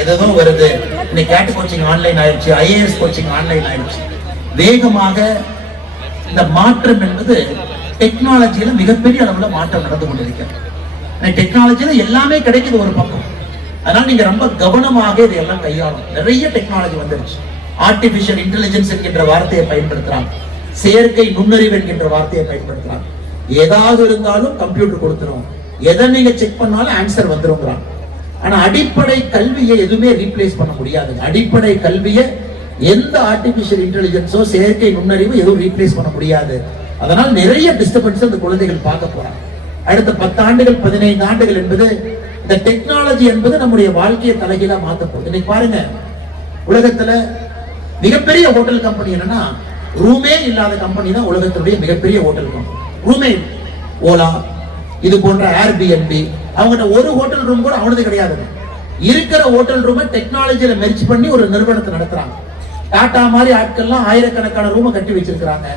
எதுவும் வருது? இன்னைக்கு கேட் கோச்சிங் ஆன்லைன் ஆயிடுச்சு ஐஏஎஸ் கோச்சிங் ஆன்லைன் ஆயிடுச்சு. வேகமாக இந்த மாற்றம் என்பது டெக்னாலஜியில மிகப்பெரிய அளவுல மாற்றம் நடந்து கொண்டிருக்கிறது. டெக்னாலஜியில எல்லாமே கிடைக்குது ஒரு பக்கம். அதனால நீங்க ரொம்ப கவனமாக இதையெல்லாம் கையாளும் நிறைய டெக்னாலஜி வந்துருச்சு. ஆர்டிபிஷியல் இன்டெலிஜென்ஸ் என்கின்ற வார்த்தையை பயன்படுத்துறாங்க. செயற்கை நுண்ணறிவு என்கின்ற வார்த்தையை பயன்படுத்துறாங்க. ஏதாவது இருந்தாலும் கம்ப்யூட்டர் கொடுத்துரும். எதை நீங்க செக் பண்ணாலும் ஆன்சர் வந்துருங்கிறாங்க. ஆனா அடிப்படை கல்வியை எதுவுமே ரீப்ளேஸ் பண்ண முடியாது அடிப்படை கல்வியை எந்த ஆர்டிபிஷியல் இன்டெலிஜென்ஸோ செயற்கை நுண்ணறிவு எதுவும் ரீப்ளேஸ் பண்ண முடியாது. அதனால் நிறைய டிஸ்டர்பன்ஸ் அந்த குழந்தைகள் பார்க்க போறாங்க. அடுத்த பத்து ஆண்டுகள் பதினைந்து ஆண்டுகள் என்பது இந்த டெக்னாலஜி என்பது நம்முடைய வாழ்க்கையை தலைகீழா மாத்த போகுது. இன்னைக்கு பாருங்க உலகத்துல மிகப்பெரிய ஹோட்டல் கம்பெனி என்னன்னா ரூமே இல்லாத கம்பெனி தான் உலகத்தினுடைய மிகப்பெரிய ஹோட்டல் கம்பெனி ரூமே ஓலா இது போன்ற ஏர்பிஎன்பி அவங்ககிட்ட ஒரு ஹோட்டல் ரூம் கூட அவனது கிடையாது. இருக்கிற ஹோட்டல் ரூமை டெக்னாலஜியில மெர்ச் பண்ணி ஒரு நிறுவனத்தை நடத்துறாங்க. டாடா மாதிரி ஆட்கள்லாம் ஆயிரக்கணக்கான ரூமை கட்டி வச்சிருக்கிறாங்க.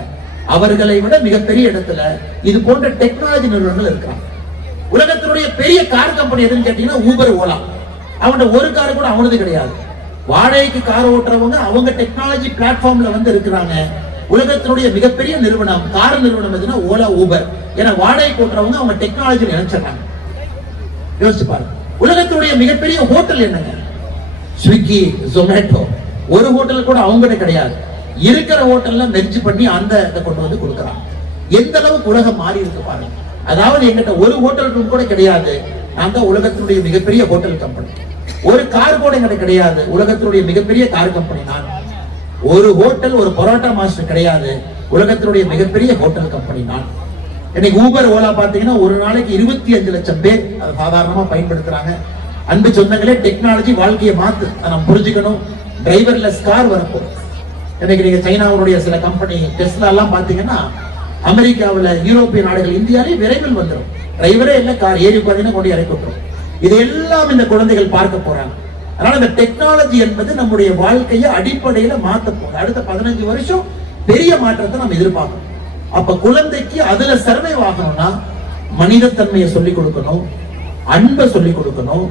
அவர்களை விட மிகப்பெரிய இடத்துல இது போன்ற டெக்னாலஜி நிறுவனங்கள் இருக்கிறாங்க உலகத்தினுடைய பெரிய கார் கம்பெனி எதுன்னு கேட்டீங்கன்னா ஊபர் ஓலா அவன்கிட்ட ஒரு கார் கூட அவனது கிடையாது. வாடகைக்கு கார் ஓட்டுறவங்க அவங்க டெக்னாலஜி பிளாட்ஃபார்ம்ல வந்து இருக்கிறாங்க. உலகத்தினுடைய மிகப்பெரிய நிறுவனம் கார் நிறுவனம் எதுனா ஓலா ஊபர் ஏன்னா வாடகைக்கு ஓட்டுறவங்க அவங்க டெக்னாலஜி நினைச்சிடறாங்க. யோசிச்சு பாருங்க. உலகத்தினுடைய மிகப்பெரிய ஹோட்டல் என்னங்க? ஸ்விக்கி ஜொமேட்டோ ஒரு ஹோட்டல் கூட அவங்ககிட்ட கிடையாது. இருக்கிற ஹோட்டல்ல மெர்ஜ் பண்ணி அந்த இதை கொண்டு வந்து கொடுக்குறாங்க. எந்த அளவுக்கு உலகம் மாறி இருக்கு பாருங்க. அதாவது எங்கிட்ட ஒரு ஹோட்டல் ரூம் கூட கிடையாது. நான் தான் உலகத்தினுடைய மிகப்பெரிய ஹோட்டல் கம்பெனி ஒரு கார் கூட எங்கிட்ட கிடையாது. உலகத்தினுடைய மிகப்பெரிய கார் கம்பெனி நான். ஒரு ஹோட்டல் ஒரு பரோட்டா மாஸ்டர் கிடையாது. உலகத்தினுடைய மிகப்பெரிய ஹோட்டல் கம்பெனி நான். இன்னைக்கு ஊபர் ஓலா பார்த்தீங்கன்னா ஒரு நாளைக்கு இருபத்தி அஞ்சு லட்சம் பேர் அதை சாதாரணமா பயன்படுத்துறாங்க. அன்பு சொந்தங்களே டெக்னாலஜி வாழ்க்கையை மாத்து. அதை நம்ம புரிஞ்சுக்கணும். டிரைவர்லெஸ் கார் வரப்போ. இன்னைக்கு நீங்க சைனாவுடைய சில கம்பெனி டெஸ்லா எல்லாம் பாத்தீங்கன்னா அமெரிக்காவில் யூரோப்பிய நாடுகள் இந்தியாலே விரைவில் வந்துடும் டிரைவரே இல்லை கார் ஏறி உட்காந்தீங்கன்னா கொண்டு இறக்கி விட்டுரும். இது எல்லாம் இந்த குழந்தைகள் பார்க்க போறாங்க. அதனால இந்த டெக்னாலஜி என்பது நம்முடைய வாழ்க்கையை அடிப்படையில மாத்த போகுது. அடுத்த பதினஞ்சு வருஷம் பெரிய மாற்றத்தை நம்ம எதிர்பார்க்கணும். அப்ப குழந்தைக்கு அதுல சர்வை ஆகணும்னா மனிதத்தன்மையை சொல்லிக் கொடுக்கணும் அன்பை சொல்லிக் கொடுக்கணும்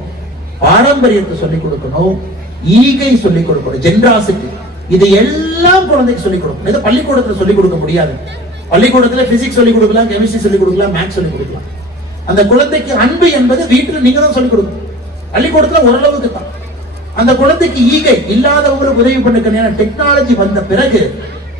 பாரம்பரியத்தை சொல்லிக் கொடுக்கணும் ஈகை சொல்லிக் கொடுக்கணும் ஜென்ராசிட்டி இது எல்லாம் குழந்தைக்கு சொல்லிக் கொடுக்கணும். இதை பள்ளிக்கூடத்துல சொல்லிக் கொடுக்க முடியாது. பள்ளிக்கூடத்துல பிசிக்ஸ் சொல்லிக் கொடுக்கலாம் கெமிஸ்ட்ரி சொல்லிக் கொடுக்கலாம் மேக்ஸ் சொல்லிக் கொடுக்கலாம். அந்த குழந்தைக்கு அன்பு என்பது வீட்டுல நீங்க தான் சொல்லிக் கொடுக்கணும். பள்ளிக்கூடத்துல ஓரளவுக்கு தான். அந்த குழந்தைக்கு ஈகை இல்லாதவங்களுக்கு உதவி பண்ணுங்க டெக்னாலஜி வந்த பிறகு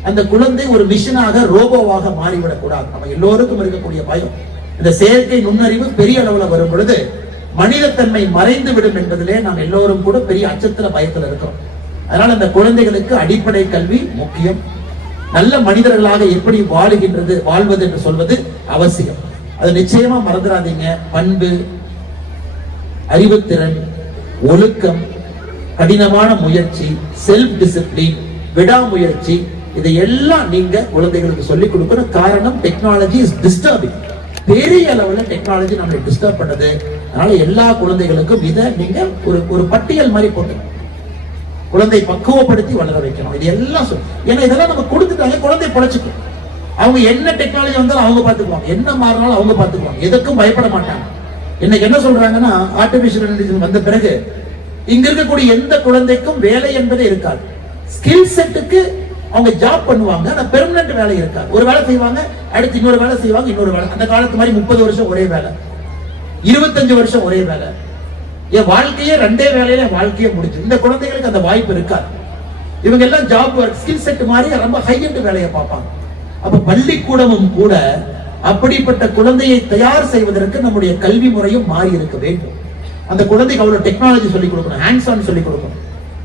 அந்த குழந்தை ஒரு மிஷினாக ரோபோவாக மாறிவிடக் கூடாது நம்ம எல்லோருக்கும் இருக்கக்கூடிய பயம். இந்த செயற்கை நுண்ணறிவு பெரிய அளவுல வரும் பொழுது மனிதத்தன்மை மறைந்து விடும் என்பதிலே நாம் எல்லோரும் கூட பெரிய அச்சத்துல பயத்துல இருக்கிறோம். அதனால அந்த குழந்தைகளுக்கு அடிப்படை கல்வி முக்கியம். நல்ல மனிதர்களாக எப்படி வாழுகின்றது வாழ்வது என்று சொல்வது அவசியம். அது நிச்சயமா மறந்துடாதீங்க. பண்பு அறிவுத்திறன் ஒழுக்கம் கடினமான முயற்சி செல்ஃப் டிசிப்ளின் விடாமுயற்சி இதை எல்லாம் நீங்க குழந்தைகளுக்கு சொல்லிக் கொடுக்கணும் காரணம் டெக்னாலஜி இஸ் டிஸ்டர்பிங் பெரிய அளவுல டெக்னாலஜி நம்மளை டிஸ்டர்ப் பண்ணுது. அதனால எல்லா குழந்தைகளுக்கும் இதை நீங்க ஒரு ஒரு பட்டியல் மாதிரி போட்டு குழந்தை பக்குவப்படுத்தி வளர வைக்கணும். இது எல்லாம் சொல்லு ஏன்னா இதெல்லாம் நம்ம கொடுத்துட்டாலே குழந்தை பழச்சிக்கும். அவங்க என்ன டெக்னாலஜி வந்தாலும் அவங்க பார்த்துக்குவாங்க. என்ன மாறினாலும் அவங்க பார்த்துக்குவாங்க. எதுக்கும் பயப்பட மாட்டாங்க. இன்னைக்கு என்ன சொல்றாங்கன்னா ஆர்டிபிஷியல் இன்டெலிஜென்ஸ் வந்த பிறகு இங்க இருக்கக்கூடிய எந்த குழந்தைக்கும் வேலை என்பதே இருக்காது. ஸ்கில் செட்டுக்கு அவங்க ஜாப் பண்ணுவாங்க ஆனா பெர்மனன்ட் வேலை இருக்காது. ஒரு வேலை செய்வாங்க அடுத்து இன்னொரு வேலை செய்வாங்க இன்னொரு வேலை. அந்த காலத்து மாதிரி முப்பது வருஷம் ஒரே வேலை. இருபத்தஞ்சு வருஷம் ஒரே வேலை. என் வாழ்க்கையே ரெண்டே வேலையில என் வாழ்க்கையே முடிஞ்சு இந்த குழந்தைகளுக்கு அந்த வாய்ப்பு இருக்காது. இவங்க எல்லாம் ஜாப் ஒர்க் ஸ்கில் செட் மாதிரி ரொம்ப ஹை எண்ட் வேலையை பார்ப்பாங்க. அப்ப பள்ளிக்கூடமும் கூட அப்படிப்பட்ட குழந்தையை தயார் செய்வதற்கு நம்முடைய கல்வி முறையும் மாறி இருக்க வேண்டும். அந்த குழந்தைக்கு அவ்வளவு டெக்னாலஜி சொல்லிக் கொடுக்கணும் ஹேண்ட்ஸ் ஆன் சொல்லிக் கொடுக்கணும்.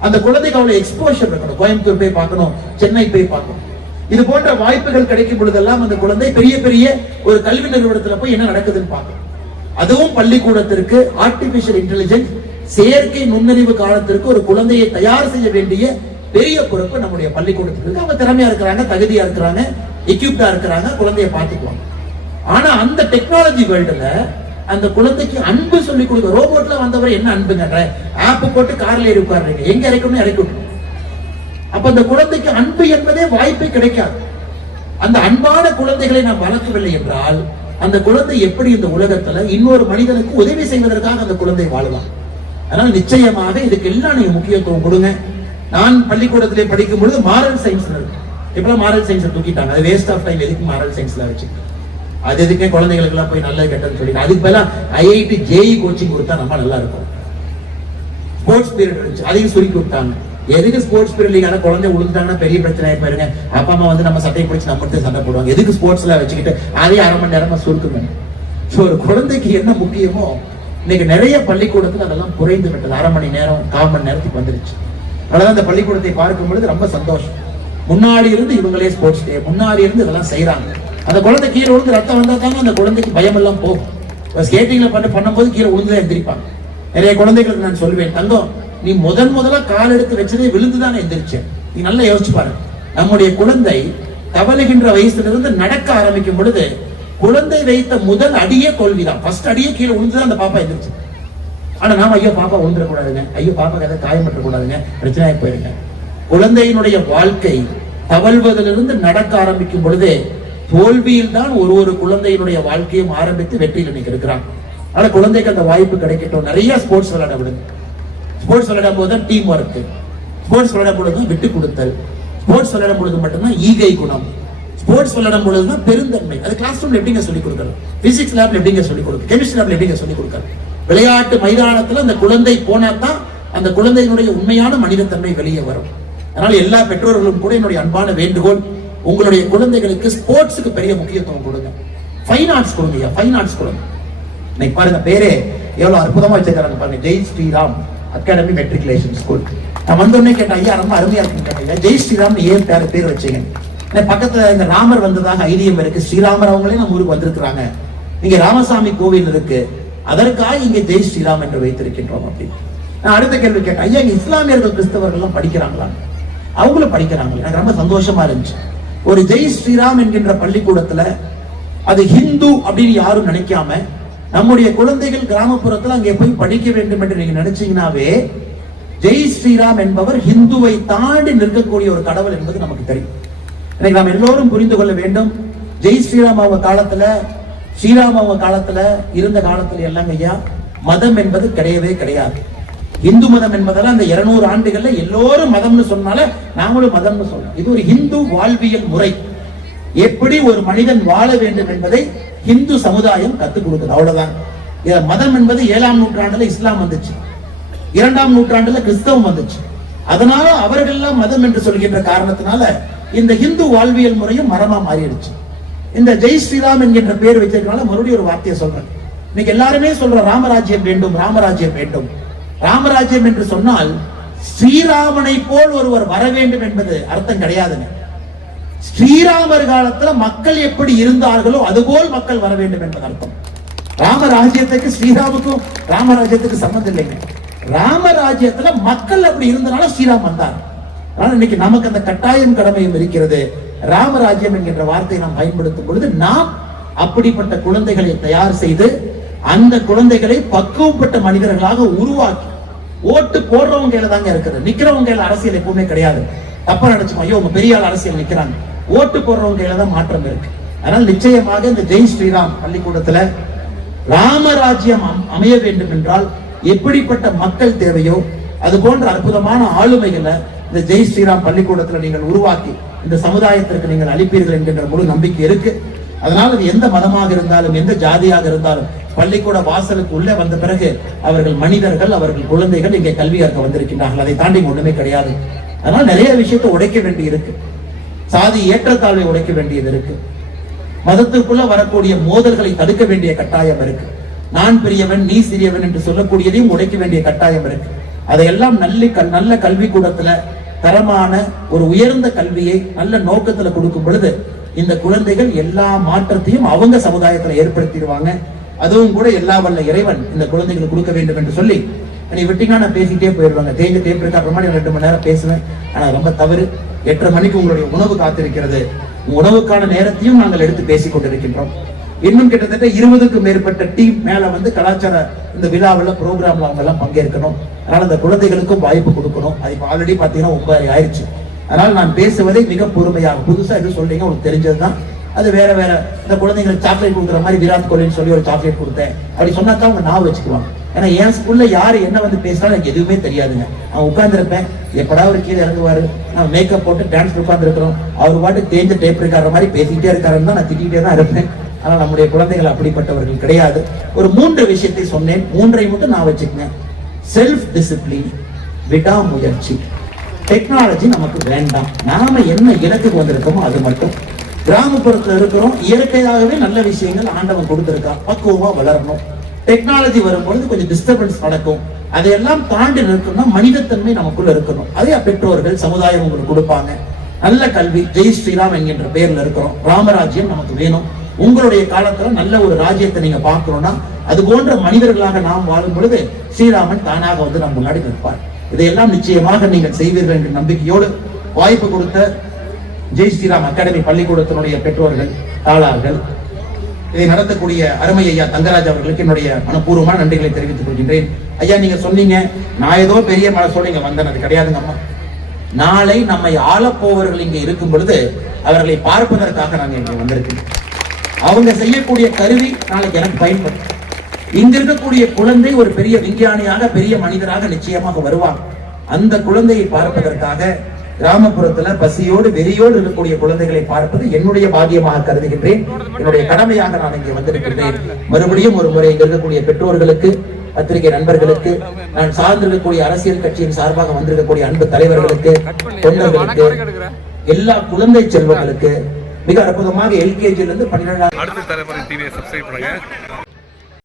அந்த குழந்தைக்கு அவ்வளவு எக்ஸ்போஷர் இருக்கணும். கோயம்புத்தூர் போய் பார்க்கணும் சென்னை போய் பார்க்கணும். இது போன்ற வாய்ப்புகள் கிடைக்கும் பொழுதெல்லாம் அந்த குழந்தை பெரிய பெரிய ஒரு கல்வி நிறுவனத்துல போய் என்ன நடக்குதுன்னு பார்க்கணும். அதுவும் பள்ளிக்கூடத்திற்கு ஆர்டிபிஷியல் இன்டெலிஜென்ஸ் செயற்கை நுண்ணறிவு காலத்திற்கு ஒரு குழந்தையை தயார் செய்ய வேண்டிய பெரிய பொறுப்பு நம்முடைய பள்ளிக்கூடத்துக்கு அவங்க திறமையா இருக்கிறாங்க தகுதியா இருக்கிறாங்க எக்யூப்டா இருக்கிறாங்க குழந்தைய பார்த்துக்குவாங்க. ஆனா அந்த டெக்னாலஜி வேர்ல்டுல அந்த குழந்தைக்கு அன்பு சொல்லி கொடுக்க ரோபோட்ல வந்தவர் என்ன அன்புங்கன்ற ஆப் போட்டு கார்ல ஏறி உட்கார்றீங்க. எங்க இறக்கணும் இறக்கி விட்டுரும் அப்ப அந்த குழந்தைக்கு அன்பு என்பதே வாய்ப்பே கிடைக்காது. அந்த அன்பான குழந்தைகளை நாம் வளர்க்கவில்லை என்றால் அந்த குழந்தை எப்படி இந்த உலகத்துல இன்னொரு மனிதனுக்கு உதவி செய்வதற்காக அந்த குழந்தை வாழ்வான் அதனால நிச்சயமாக இதுக்கு எல்லாம் நீங்க முக்கியத்துவம் கொடுங்க. நான் பள்ளிக்கூடத்திலே படிக்கும் பொழுது மாரல் சயின்ஸ் இருக்கு இப்பெல்லாம் மாரல் சயின்ஸ் தூக்கிட்டாங்க? அது வேஸ்ட் ஆஃப் டைம் எதுக்கு மாரல் சயின்ஸ்ல வச்சு அது எதுக்கே குழந்தைகளுக்கு எல்லாம் போய் நல்லது கெட்டதுன்னு சொல்லி அதுக்கு பதிலாக ஐஐடி ஜேஇ கோச்சிங் கொடுத்தா நம்ம நல்லா இருக்கும். ஸ்போர்ட்ஸ் பீரியட் இருந்துச்சு. அதையும் சுருக்கி விட்டாங்க எதுக்கு ஸ்போர்ட்ஸ் பீரியட் குழந்தை விழுந்துட்டாங்கன்னா பெரிய பிரச்சனை பாருங்க. அப்பா அம்மா வந்து நம்ம சட்டையை பிடிச்சி நம்ம மட்டும் சண்டை போடுவாங்க. எதுக்கு ஸ்போர்ட்ஸ்ல வச்சுக்கிட்டு அதையும் அரை மணி நேரமா சுருக்குங்க. ஸோ ஒரு குழந்தைக்கு என்ன முக்கியமோ இன்னைக்கு நிறைய பள்ளிக்கூடத்துல அதெல்லாம் குறைந்து விட்டது. அரை மணி நேரம் கால் மணி நேரத்துக்கு வந்துருச்சு. அதனால அந்த பள்ளிக்கூடத்தை பார்க்கும் பொழுது ரொம்ப சந்தோஷம். முன்னாடி இருந்து இவங்களே ஸ்போர்ட்ஸ் டே முன்னாடி இருந்து இதெல்லாம் செய்யறாங்க அந்த குழந்தை கீழே விழுந்து ரத்தம் வந்தால் தாங்க அந்த குழந்தைக்கு பயம் எல்லாம் போகும் ஸ்கேட்டிங்ல பண்ண பண்ணும்போது கீழே விழுந்து எந்திரிப்பாங்க. நிறைய குழந்தைகளுக்கு நான் சொல்வேன் தங்கம் நீ முதன் முதலாக கால் எடுத்து வச்சதே விழுந்துதானே எந்திரிச்ச. நீ நல்லா யோசிச்சு பாருங்க நம்முடைய குழந்தை தவழுகின்ற வயசுலேருந்து நடக்க ஆரம்பிக்கும் பொழுது குழந்தை வைத்த முதல் அடியே தோல்விதான். ஃபர்ஸ்ட் அடியே கீழே விழுந்துதான் அந்த பாப்பா எந்திரிச்சு. ஆனா நாம ஐயோ பாப்பா விழுந்துடக்கூடாதுங்க ஐயோ பாப்பா கதை காயப்பட்டக்கூடாதுங்க பிரச்சனையாக போயிருங்க. குழந்தையினுடைய வாழ்க்கை தவழ்வதிலிருந்து நடக்க ஆரம்பிக்கும் பொழுதே தோல்வியில் தான் ஒரு ஒரு குழந்தையினுடைய வாழ்க்கையும் ஆரம்பித்து வெற்றியில் இன்னைக்கு இருக்கிறாங்க ஆனா குழந்தைக்கு அந்த வாய்ப்பு கிடைக்கட்டும். நிறைய ஸ்போர்ட்ஸ் விளையாட விடுங்க. ஸ்போர்ட்ஸ் விளையாடும் போது தான் டீம் ஒர்க் ஸ்போர்ட்ஸ் விளையாடும் பொழுது தான் விட்டு கொடுத்தல். ஸ்போர்ட்ஸ் விளையாடும் பொழுது மட்டும்தான் ஈகை குணம். ஸ்போர்ட்ஸ் விளையாடும் பொழுது தான் பெருந்தன்மை. அது கிளாஸ் ரூம்ல எப்படிங்க சொல்லிக் கொடுக்கறது? பிசிக்ஸ் லேப்ல எப்படிங்க சொல்லிக் கொடுக்க கெமிஸ்ட்ரி லேப்ல எப்படிங்க சொல்லிக் கொடுக்கறது விளையாட்டு மைதானத்துல அந்த குழந்தை போனா தான் அந்த குழந்தையினுடைய உண்மையான மனிதத்தன்மை வெளியே வரும். அதனால எல்லா பெற்றோர்களும் கூட என்னுடைய அன்பான வேண்டுகோள் உங்களுடைய குழந்தைகளுக்கு ஸ்போர்ட்ஸுக்கு பெரிய முக்கியத்துவம் கொடுங்க. ஃபைன் ஆர்ட்ஸ் கொடுங்க ஃபைன் ஆர்ட்ஸ் கொடுங்க. இன்னைக்கு பாருங்க பேரே எவ்வளவு அற்புதமா வச்சிருக்காங்க பாருங்க. Jai Shriram academy matriculation school நான் வந்தோடனே கேட்டேன் ஐயா ரொம்ப அருமையா இருக்குங்க ஐயா ஜெய் ஸ்ரீராம் ஏன் பேர பேர் வச்சீங்க? நான் பக்கத்துல இந்த ராமர் வந்ததாக ஐதியம் இருக்கு. ஸ்ரீராமர் அவங்களே நம்ம ஊருக்கு வந்திருக்கிறாங்க. இங்க ராமசாமி கோவில் இருக்கு. அதற்காக இங்க ஜெய் ஸ்ரீராம் என்று வைத்திருக்கின்றோம் அப்படின்னு. நான் அடுத்த கேள்வி கேட்டேன் ஐயா இஸ்லாமியர்கள் கிறிஸ்தவர்கள் எல்லாம் படிக்கிறாங்களா? அவங்களும் படிக்கிறாங்க. எனக்கு ரொம்ப சந்தோஷமா இருந்துச்சு. ஒரு ஜெய் ஸ்ரீராம் என்கின்ற பள்ளிக்கூடத்துல அது ஹிந்து அப்படின்னு யாரும் நினைக்காம நம்முடைய குழந்தைகள் கிராமப்புறத்துல அங்கே போய் படிக்க வேண்டும் என்று நீங்க நினைச்சீங்கன்னாவே ஜெய் ஸ்ரீராம் என்பவர் ஹிந்துவை தாண்டி நிற்கக்கூடிய ஒரு கடவுள் என்பது நமக்கு தெரியும். இன்னைக்கு நாம் எல்லோரும் புரிந்து கொள்ள வேண்டும். ஜெய் ஸ்ரீராம் அவங்க காலத்துல ஸ்ரீராம் அவங்க காலத்துல இருந்த காலத்துல எல்லாம் ஐயா மதம் என்பது கிடையவே கிடையாது. இந்து மதம் என்பதெல்லாம் அந்த இருநூறு ஆண்டுகள்ல எல்லோரும் மதம்னு சொன்னால நாமளும் மதம்னு சொல்லலாம். இது ஒரு இந்து வாழ்வியல் முறை. எப்படி ஒரு மனிதன் வாழ வேண்டும் என்பதை இந்து சமுதாயம் கத்துக் கொடுக்குது அவ்வளவுதான். இத மதம் என்பது ஏழாம் நூற்றாண்டுல இஸ்லாம் வந்துச்சு. இரண்டாம் நூற்றாண்டுல கிறிஸ்தவம் வந்துச்சு. அதனால அவர்கள் எல்லாம் மதம் என்று சொல்கின்ற காரணத்தினால இந்த இந்து வாழ்வியல் முறையும் மரமா மாறிடுச்சு. இந்த ஜெய் ஸ்ரீராம் என்கின்ற பேர் வச்சிருக்கனால மறுபடியும் ஒரு வார்த்தையை சொல்றேன். இன்னைக்கு எல்லாருமே சொல்ற ராமராஜ்யம் வேண்டும் ராமராஜ்யம் வேண்டும். ராமராஜ்யம் என்று சொன்னால் ஸ்ரீராமனை போல் ஒருவர் வர வேண்டும் என்பது அர்த்தம் கிடையாதுங்க. ஸ்ரீராமர் காலத்துல மக்கள் எப்படி இருந்தார்களோ அதுபோல் மக்கள் வர வேண்டும் என்பது அர்த்தம். ராமராஜ்யத்துக்கு ஸ்ரீராமுக்கும் ராமராஜ்யத்துக்கு சம்மந்தம் இல்லைங்க. ராமராஜ்யத்துல மக்கள் அப்படி இருந்தனால ஸ்ரீராம் வந்தார். அதனால இன்னைக்கு நமக்கு அந்த கட்டாயம் கடமையும் இருக்கிறது. ராமராஜ்யம் என்கின்ற வார்த்தையை நாம் பயன்படுத்தும் பொழுது நாம் அப்படிப்பட்ட குழந்தைகளை தயார் செய்து அந்த குழந்தைகளை பக்குவப்பட்ட மனிதர்களாக உருவாக்கி ஓட்டு போடுறவங்க கையில தாங்க இருக்குது. நிக்கிறவங்க கையில அரசியல் எப்பவுமே கிடையாது. தப்பா நினைச்சோம் ஐயோ உங்க பெரிய ஆள் அரசியல் நிக்கிறாங்க ஓட்டு போடுறவங்க கையில தான் மாற்றம் இருக்கு. அதனால் நிச்சயமாக இந்த ஜெய் ஸ்ரீராம் பள்ளிக்கூடத்துல ராமராஜ்யம் அம்- அமைய வேண்டும் என்றால் எப்படிப்பட்ட மக்கள் தேவையோ அது போன்ற அற்புதமான ஆளுமைகளை இந்த ஜெய் ஸ்ரீராம் பள்ளிக்கூடத்துல நீங்கள் உருவாக்கி இந்த சமுதாயத்திற்கு நீங்கள் அளிப்பீர்கள் என்கின்ற முழு நம்பிக்கை இருக்கு. அதனால் அது எந்த மதமாக இருந்தாலும் எந்த ஜாதியாக இருந்தாலும் பள்ளிக்கூட வாசலுக்கு உள்ளே வந்த பிறகு அவர்கள் மனிதர்கள் அவர்கள் குழந்தைகள் இங்கே கல்வி கற்க வந்திருக்கின்றார்கள். அதை தாண்டி ஒண்ணுமே கிடையாது. அதனால நிறைய விஷயத்தை உடைக்க வேண்டி இருக்கு சாதி ஏற்றத்தாழ்வை உடைக்க வேண்டியது இருக்கு. மதத்திற்குள்ள வரக்கூடிய மோதல்களை தடுக்க வேண்டிய கட்டாயம் இருக்கு. நான் பெரியவன் நீ சிறியவன் என்று சொல்லக்கூடியதையும் உடைக்க வேண்டிய கட்டாயம் இருக்கு. அதையெல்லாம் நல்ல கல் நல்ல கல்வி கூடத்துல தரமான ஒரு உயர்ந்த கல்வியை நல்ல நோக்கத்துல கொடுக்கும் பொழுது இந்த குழந்தைகள் எல்லா மாற்றத்தையும் அவங்க சமுதாயத்துல ஏற்படுத்திடுவாங்க. அதுவும் கூட எல்லா வல்ல இறைவன் இந்த குழந்தைகளுக்கு கொடுக்க வேண்டும் என்று சொல்லி நீ விட்டீங்கன்னா நான் பேசிக்கிட்டே போயிடுவாங்க. தேஞ்ச டேப் இருக்கா அப்புறமா நான் ரெண்டு மணி நேரம் பேசுவேன். ஆனா ரொம்ப தவறு. எட்டரை மணிக்கு உங்களுடைய உணவு காத்திருக்கிறது. உணவுக்கான நேரத்தையும் நாங்கள் எடுத்து பேசிக் கொண்டிருக்கின்றோம். இன்னும் கிட்டத்தட்ட இருபதுக்கும் மேற்பட்ட டீம் மேல வந்து கலாச்சார இந்த விழாவில் ப்ரோக்ராம்ல அவங்க எல்லாம் பங்கேற்கணும். அதனால அந்த குழந்தைகளுக்கும் வாய்ப்பு கொடுக்கணும். அது இப்போ ஆல்ரெடி பாத்தீங்கன்னா ஒன்பது ஆயிடுச்சு. அதனால் நான் பேசுவதை மிக பொறுமையாக புதுசாக எது சொல்றீங்க உங்களுக்கு தெரிஞ்சது தான் அது வேற வேற இந்த குழந்தைங்களுக்கு சாக்லேட் கொடுக்குற மாதிரி விராட் கோலின்னு சொல்லி ஒரு சாக்லேட் கொடுத்தேன். அப்படி சொன்னாக்கா அவங்க நான் வச்சுக்குவாங்க. ஏன்னா என் ஸ்கூல்ல யாரு என்ன வந்து பேசினாலும் எனக்கு எதுவுமே தெரியாதுங்க. அவன் உட்காந்துருப்பேன் எப்படா ஒரு கீழே இறங்குவாரு? நான் மேக்கப் போட்டு டான்ஸ் உட்காந்துருக்கிறோம் அவர் பாட்டு தேஞ்ச டேப் இருக்கார மாதிரி பேசிக்கிட்டே இருக்காருன்னு தான் நான் திட்டிகிட்டே தான் இருப்பேன். ஆனால் நம்முடைய குழந்தைகள் அப்படிப்பட்டவர்கள் கிடையாது. ஒரு மூன்று விஷயத்தை சொன்னேன். மூன்றை மட்டும் நான் வச்சுக்கேன் செல்ஃப் டிசிப்ளின் விடாமுயற்சி. டெக்னாலஜி நமக்கு வேண்டாம். நாம என்ன இலக்குக்கு வந்திருக்கோமோ அது மட்டும். கிராமப்புறத்துல இருக்கிறோம் இயற்கையாகவே நல்ல விஷயங்கள் ஆண்டவன் கொடுத்துருக்கா. பக்குவமா வளரணும். டெக்னாலஜி வரும்பொழுது கொஞ்சம் டிஸ்டர்பன்ஸ் நடக்கும். அதையெல்லாம் தாண்டி நிற்கணும்னா மனிதத்தன்மை நமக்குள்ள இருக்கணும். அதே பெற்றோர்கள் சமுதாயம் உங்களுக்கு கொடுப்பாங்க. நல்ல கல்வி ஜெய் ஸ்ரீராம் என்கின்ற பெயர்ல இருக்கிறோம். ராமராஜ்யம் நமக்கு வேணும். உங்களுடைய காலத்துல நல்ல ஒரு ராஜ்யத்தை நீங்க பார்க்கணும்னா அது போன்ற மனிதர்களாக நாம் வாழும் பொழுது ஸ்ரீராமன் தானாக வந்து நம் முன்னாடி நிற்பார். இதையெல்லாம் நிச்சயமாக நீங்கள் செய்வீர்கள் என்ற நம்பிக்கையோடு வாய்ப்பு கொடுத்த ஜெய் ஸ்ரீராம் அகாடமி பள்ளிக்கூடத்தினுடைய பெற்றோர்கள் தாளார்கள் இதை நடத்தக்கூடிய அருமை ஐயா தங்கராஜ் அவர்களுக்கு என்னுடைய மனப்பூர்வமான நன்றிகளை தெரிவித்துக் கொள்கின்றேன். ஐயா நீங்க சொன்னீங்க நான் ஏதோ பெரிய மலை சொல்லி வந்தேன் அது கிடையாதுங்க அம்மா. நாளை நம்மை ஆளப்போவர்கள் இங்கே இருக்கும் பொழுது அவர்களை பார்ப்பதற்காக நாங்க இங்கே வந்திருக்கோம். அவங்க செய்யக்கூடிய கருவி நாளைக்கு எனக்கு பயன்படும். இங்க இருக்கக்கூடிய குழந்தை ஒரு பெரிய விஞ்ஞானியாக பெரிய மனிதராக நிச்சயமாக வருவார் அந்த குழந்தையை பார்ப்பதற்காக கிராமப்புறத்துல பசியோடு வெறியோடு இருக்கக்கூடிய குழந்தைகளை பார்ப்பது என்னுடைய பாகியமாக கருதுகின்றேன். என்னுடைய கடமையாக நான் இங்கே வந்திருக்கின்றேன். மறுபடியும் ஒரு முறை இங்க இருக்கக்கூடிய பெற்றோர்களுக்கு பத்திரிகை நண்பர்களுக்கு நான் சார்ந்திருக்கக்கூடிய அரசியல் கட்சியின் சார்பாக வந்திருக்கக்கூடிய அன்பு தலைவர்களுக்கு தொண்டர்களுக்கு எல்லா குழந்தை செல்வங்களுக்கு மிக அற்புதமாக எல்கேஜில இருந்து பன்னிரெண்டாம் அடுத்த தலைமுறை டிவியை சப்ஸ்கிரைப் பண்ணுங்க.